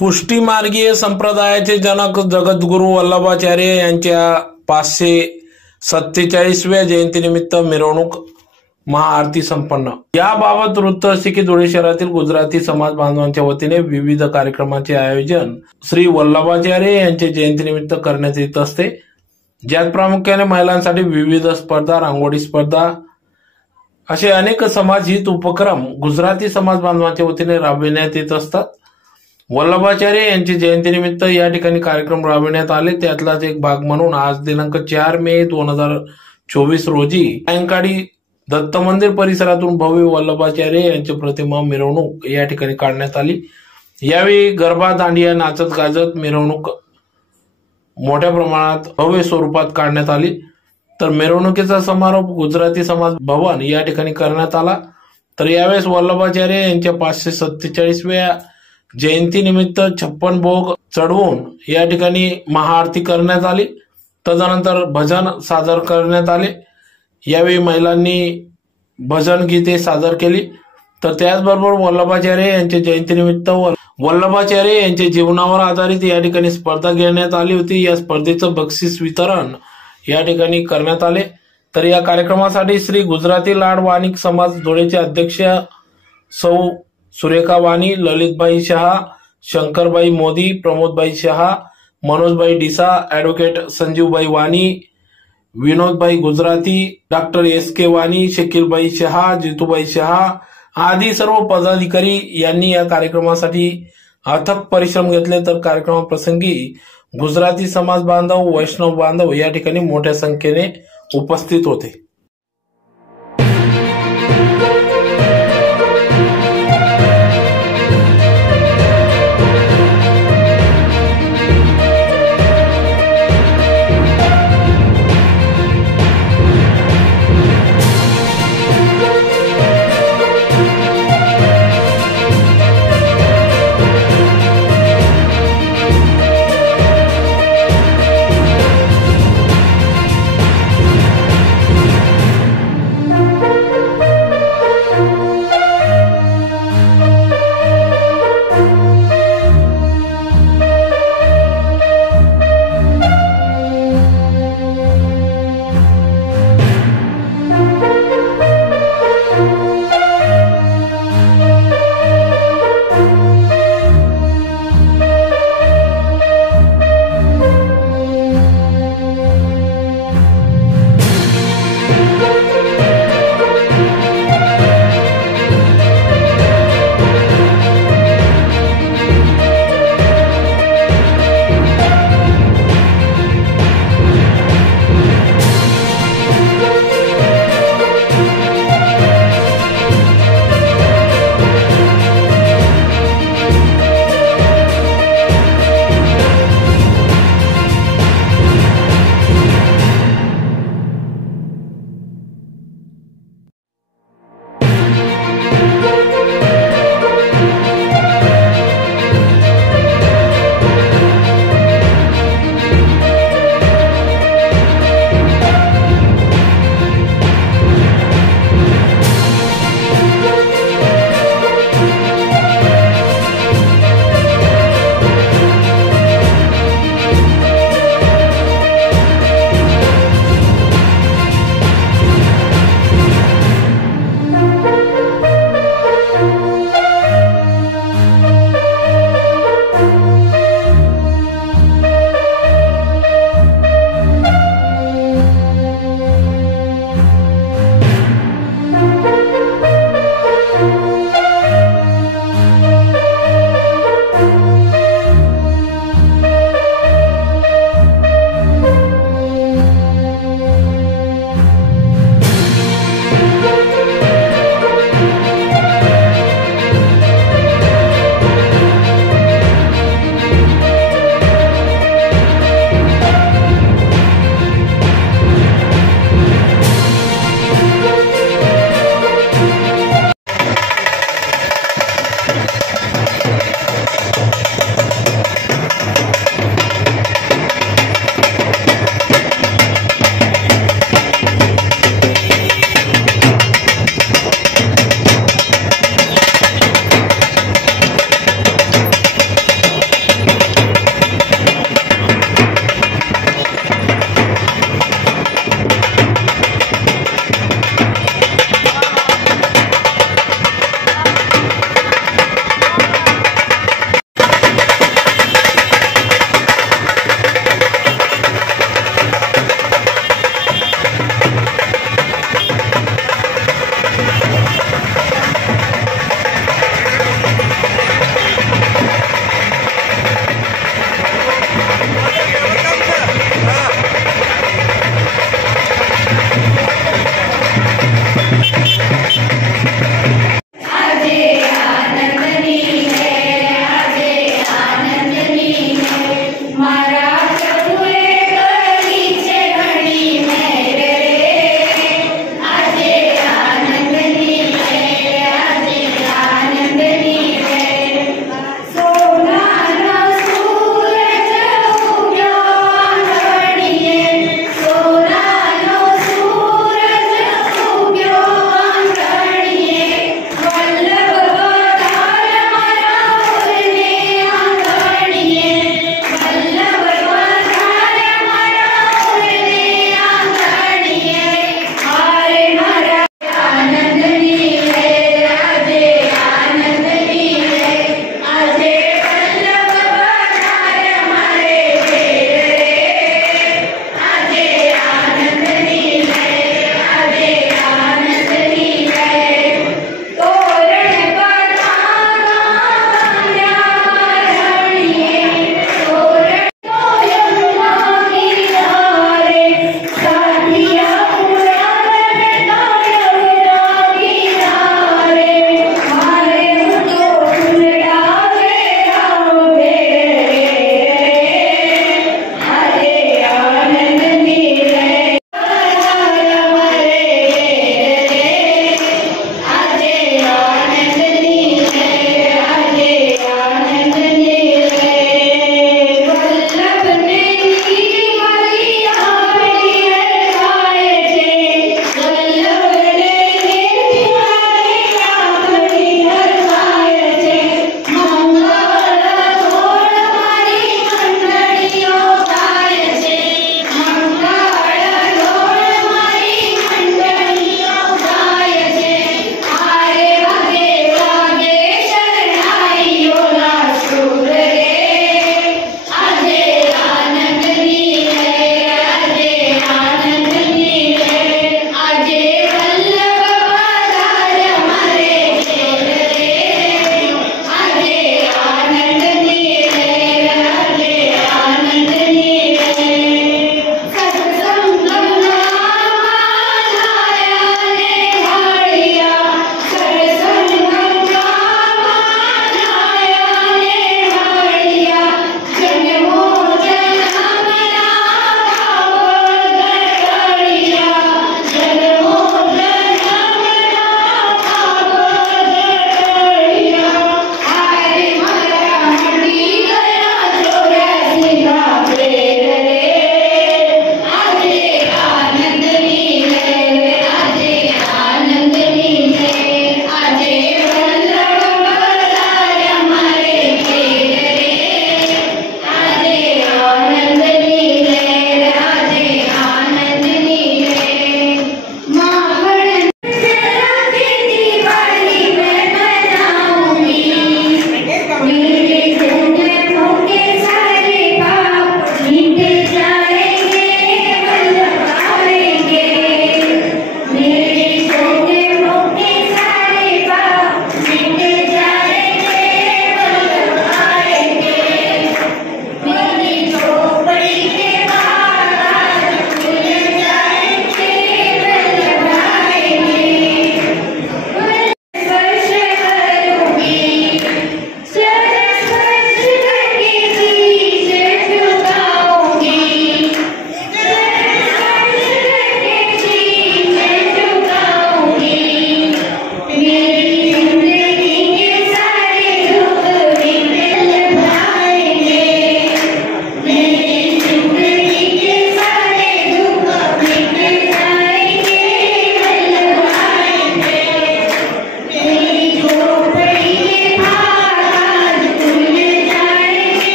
पुष्टीमार्गीय संप्रदायाचे जनक जगद्गुरू वल्लभाचार्य यांच्या पाचशे सत्तेचाळीसव्या जयंतीनिमित्त मिरवणूक महाआरती संपन्न. याबाबत वृत्त असे की धुळे शहरातील गुजराती समाज बांधवांच्या वतीने विविध कार्यक्रमाचे आयोजन श्री वल्लभाचार्य यांच्या जयंतीनिमित्त करण्यात येत असते. ज्यात प्रामुख्याने महिलांसाठी विविध स्पर्धा रांगोळी स्पर्धा असे अनेक समाजहित उपक्रम गुजराती समाज बांधवांच्या वतीने राबविण्यात येत असतात. वल्लभाचार्य यांची जयंतीनिमित्त या ठिकाणी कार्यक्रम राबविण्यात आले. त्यातलाच एक भाग म्हणून आज दिनांक चार मे दोन हजार चोवीस रोजी सायंकाळी दत्त मंदिर परिसरातून भव्य वल्लभाचार्य यांची प्रतिमा मिरवणूक या ठिकाणी काढण्यात आली. यावेळी गरबा दांडिया नाचत गाजत मिरवणूक मोठ्या प्रमाणात भव्य स्वरूपात काढण्यात आली. तर मिरवणुकीचा समारोप गुजराती समाज भवन या ठिकाणी करण्यात आला. तर यावेळेस वल्लभाचार्य यांच्या पाचशे सत्तेचाळीसव्या जयंतीनिमित्त छप्पन भोग चढवून या ठिकाणी महाआरती करण्यात आली. तदनंतर भजन सादर करण्यात आले. यावेळी महिलांनी भजन गीते सादर केली. तर त्याचबरोबर वल्लभाचार्य यांच्या जयंतीनिमित्त वल्लभाचार्य यांच्या जीवनावर आधारित या ठिकाणी स्पर्धा घेण्यात आली होती. या स्पर्धेचं बक्षीस वितरण या ठिकाणी करण्यात आले. तर या कार्यक्रमासाठी श्री गुजराती लाड वाणिक समाज धुळेचे अध्यक्ष सौ Surekha Vani Lalitbhai Shah Shankarbhai Modi Pramodbhai Shah Manojbhai Disa advocate Sanjivbhai Vani Vinodbhai Gujarati doctor S K Vani Shakilbhai Shah Jitubhai Shah आदी सर्व पदाधिकारी यांनी या कार्यक्रमासाठी अथक परिश्रम घेतले. तर कार्यक्रमाप्रसंगी गुजराती समाज बांधव वैष्णव बांधव या ठिकाणी मोठ्या संख्येने उपस्थित होते.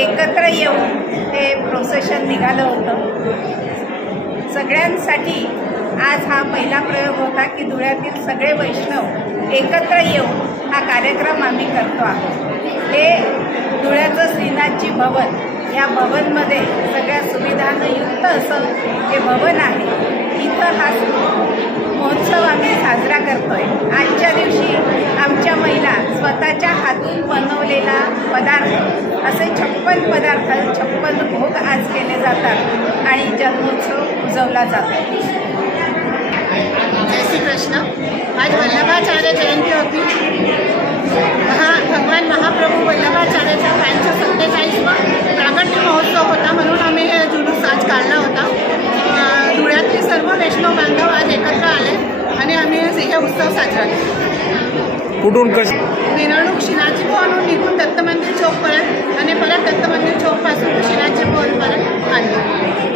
एकत्र येऊन हे प्रोसेशन निघालं होतं. सगळ्यांसाठी आज हा पहिला प्रयोग होता की धुळ्यातील सगळे वैष्णव एकत्र येऊन हा कार्यक्रम आम्ही करतो आहोत. हे धुळ्याचं श्रीनाथजी भवन या भवनमध्ये सगळ्या सुविधानं युक्त असं हे भवन आहे इथं हा महोत्सव आम्ही साजरा करतो आहे आजच्या दिवशी आमच्या महिला स्वतःच्या हातून बनवलेला पदार्थ. असे छप्पन पदार्थ छप्पन भोग आज केले जातात आणि जन्मोत्सव उजवला जातो. जय श्री कृष्ण आज वल्लभाचार्य जयंती होती. महा भगवान महाप्रभू वल्लभाचार्याचा કુટુંબ કચ્છ વેરાણુક શિરાજી ભવનનું દત્ત મંદિર ચોક પર અને પરત દત્ત મંદિર ચોક પાસે શિરાજી પર આવ્યું